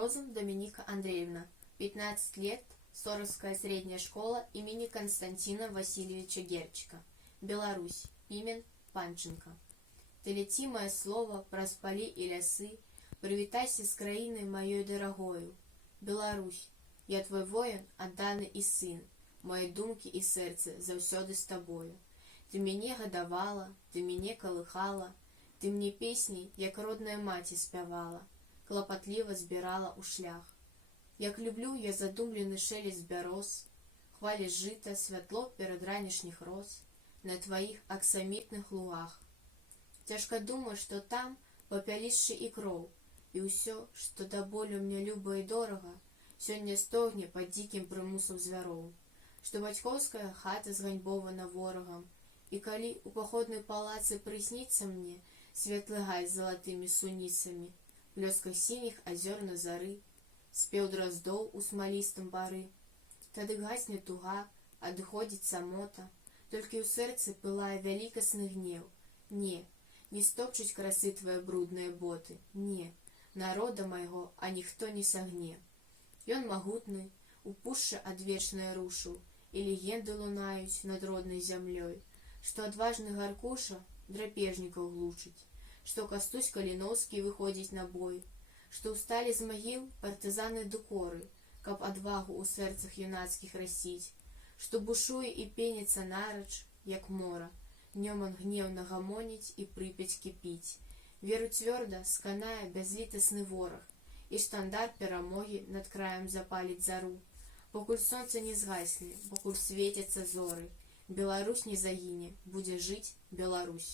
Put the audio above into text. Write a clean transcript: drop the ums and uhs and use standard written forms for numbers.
Розум Доминика Андреевна, 15 лет, Соровская средняя школа имени Константина Васильевича Герчика, Беларусь, имен Панченко. Ты лети, мое слово, праз палі и лясы, привитайся с краиной моей дорогою. Беларусь, я твой воин, отданы и сын, мои думки и сердце заўсёды с тобою. Ты мяне гадавала, ты мяне калыхала, ты мне песни, як родная маці спявала, клапатліва збірала ў шлях. Як люблю я задумлены шелест бяроз, хваліш жыта, святло перад ранішніх роз на тваіх аксамітных лугах. Цяжка думаць, што там папялішчы і кроў, і ўсё, што да болю мне люба і дорага, сёння стогне пад дзікім прымусам звяроў, што бацькоўская хата зганьбована ворагам, і калі у паходнай палацы прысніцца мне светлы гай з залатымі суніцамі, блёсках сініх азёр на зары, спеў драздоў у смалістым бары, тады гасне туга, адыходзіць самота, толькі ў сэрцы пылае вялікасны гнеў. Не стопчуць красы твае брудныя боты, не, народа майго, а ніхто не сагне. Ён магутны, у пушчы адвечнай рушыў, і легенды лунаюць над роднай зямлёй, што адважны Гаркуша драпежнікаў глушыць, што Кастусь Каліноўскі выходзіць на бой, што ўсталі з магіл партызаны дукоры, каб адвагу ў сэрцах юнацкіх расіць, што бушуе і пеніцца нарач, як мора, днём он гнеўна гамоніць і Прыпяць кіпіць. Веру цвёрда сканае бязлітасны вораг, і штандар перамогі над краем запаліць зару. Покуль сонца не згасне, покуль свецяцца зоры, Беларусь не загіне, будзе жыць Беларусь.